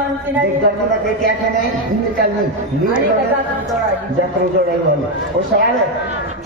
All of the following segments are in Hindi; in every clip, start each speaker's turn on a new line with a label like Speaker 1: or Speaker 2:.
Speaker 1: जोड़ा बोल सारे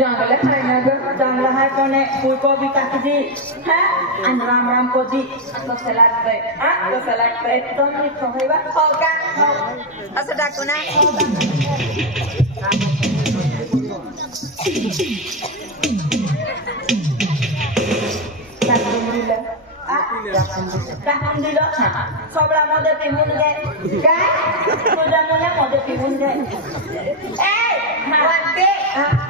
Speaker 1: জঙ্গলে জঙ্গল হয় পূর্ব বিকাশ জি হ্যাঁ আর রাম রাম কো জি
Speaker 2: দশে লাগবে দশে লাগবে একদম আচ্ছা ডাকু না সবরা মদে পিহুন গে গায় মদে পিহুন গে এই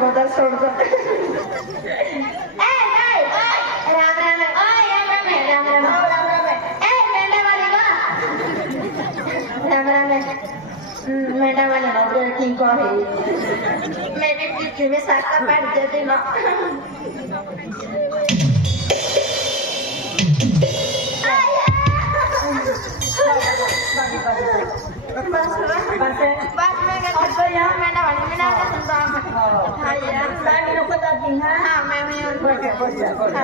Speaker 2: बोलता है सोड़ दो ए ए राम राम ओ राम राम राम राम ओ राम राम ए मेंढा वाली बा राम राम मेंढा वाली बा तो की को है मेरे पीछे में साका पैर दे देना बस बस बस बस Bisa nonton
Speaker 1: ya?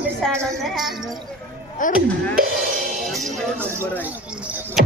Speaker 2: Bisa nonton ya?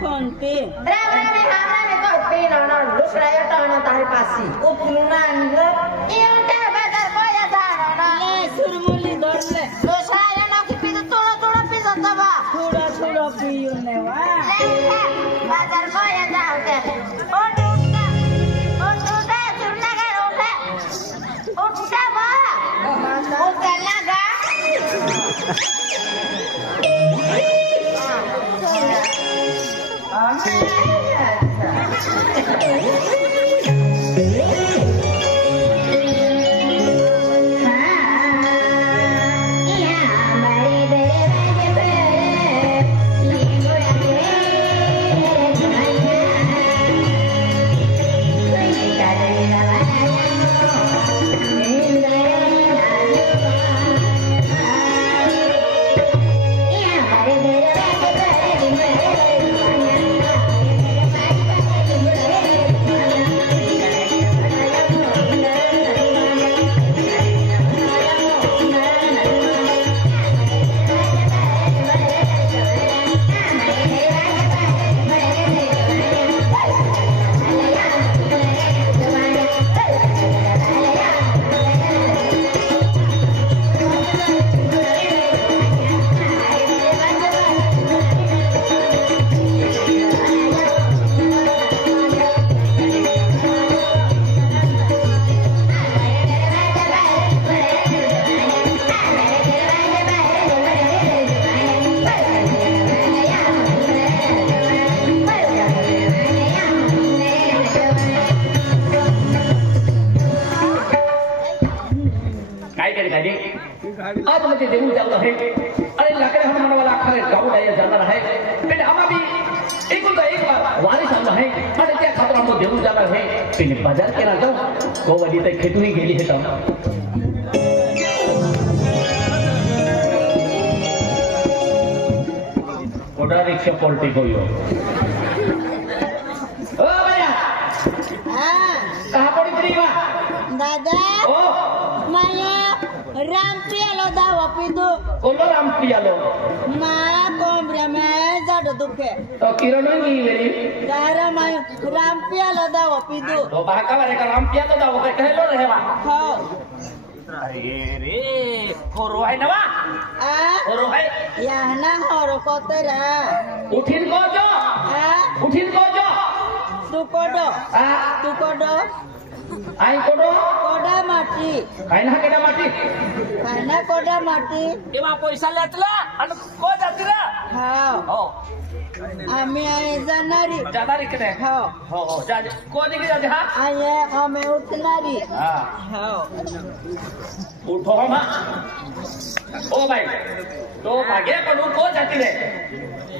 Speaker 2: PhonePe রে রে রে হামরা নে কই পেলা না লুকরায়া টানা তার পাশে ও পুরনা নিয়া
Speaker 1: आज मुझे जरूर जाता है अरे लगे हम मन वाला खाले गाँव में जाना रहे फिर हम भी एक तो एक बार वाली सब रहे अरे क्या खतरा हम जरूर जाना रहे फिर बाजार के ना जाऊं वो तो, तो वाली तो खेत में गिरी है तब कोड़ा रिक्शा पॉलिटी कोई हो ओ भैया हाँ कहाँ पड़ी थी वाह दादा ओ
Speaker 2: माया রামপ্রিয়ালো দাও পিদু
Speaker 1: কোন রামপ্রিয়ালো
Speaker 2: মা কমরে মে জাড দুকে
Speaker 1: তো কিরণ নি লেই
Speaker 2: তারা মা রামপ্রিয়ালো দাও পিদু
Speaker 1: তো বাকালারে কা রামপ্রিয়ালো দাও কে কইলো রেবা হ উঠিল কো উঠিল কো
Speaker 2: তু কড তু কড આઈ કોડો કોડા માટી
Speaker 1: કાયના કેડા માટી
Speaker 2: કાયના કોડા માટી
Speaker 1: એવા પૈસા લેતલા અને કોડા દિરા હા હો
Speaker 2: અમે જનારી જનારી કને હો
Speaker 1: હો જા કોડી કે જા હા
Speaker 2: આય અમે ઉઠનારી હા હો
Speaker 1: ઉઠો માં ઓ ભાઈ તો ભાગે પણ કો જતી રે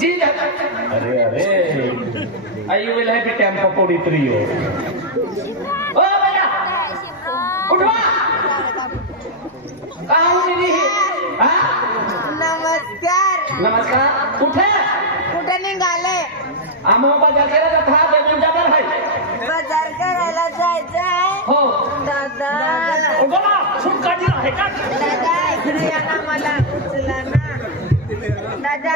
Speaker 1: जी अरे अरे आई विल हैव टेम्पो पूरी प्रियो ओ भैया उठवा कहां मिली है हां
Speaker 2: नमस्कार
Speaker 1: नमस्कार उठे
Speaker 2: उठे नहीं गाले
Speaker 1: आमो बाजार करे तो था बेमन जाबर है
Speaker 2: बाजार करे ला जाए जाए हो दादा
Speaker 1: उठवा सुन काजी रहे का
Speaker 2: दादा इकडे आना मला उचलना दादा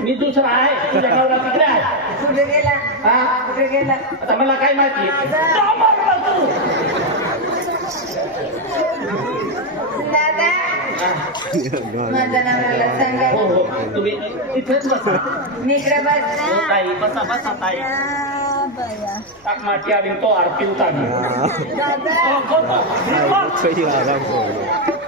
Speaker 1: Ni tu serai. Sudah kau dah tegak. Sudah gila. Ha? Sudah gila. Tambah lah kain mati. Tambah lah tu.
Speaker 2: Nada. Macam nama lelasan kan?
Speaker 1: Oh, tu bi. Itu tu pasal. Ni kerabat. Tai, pasal pasal tai. Tak mati abing tu arpintan. Tidak.
Speaker 2: Tidak.
Speaker 1: Tidak. Tidak. Tidak.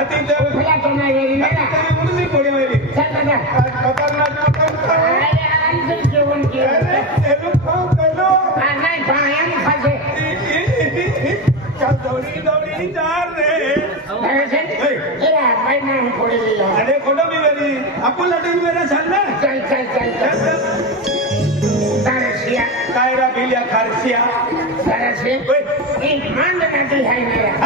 Speaker 1: અતિ આ ચાલ દોડી દોડી બી ખરસિયા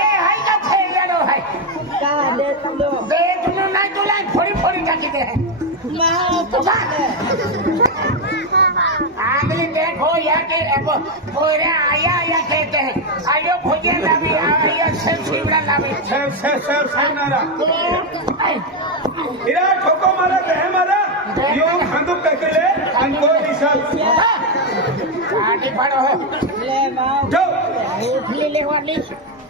Speaker 1: लाइन फोड़ी फोड़ी काटी दे
Speaker 2: आगली टेक हो या के एको फोरे आया या कहते हैं आयो भोजन लावी आया सेम शिवड़ा लावी
Speaker 1: सेम सेम सेम सेम नारा इरा ठोको मारे बह मारे यो खंडु कहले अंको निशा
Speaker 2: आगे पढ़ो ले माँ जो ले ले वाली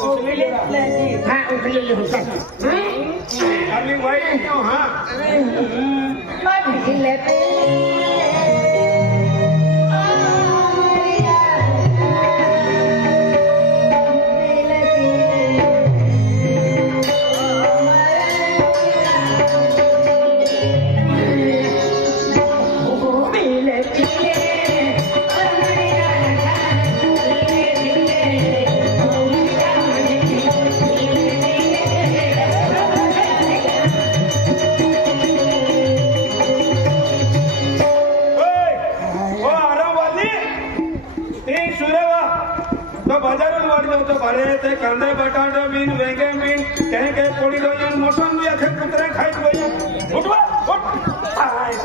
Speaker 1: Let me wait. No, huh?
Speaker 2: Let me wait.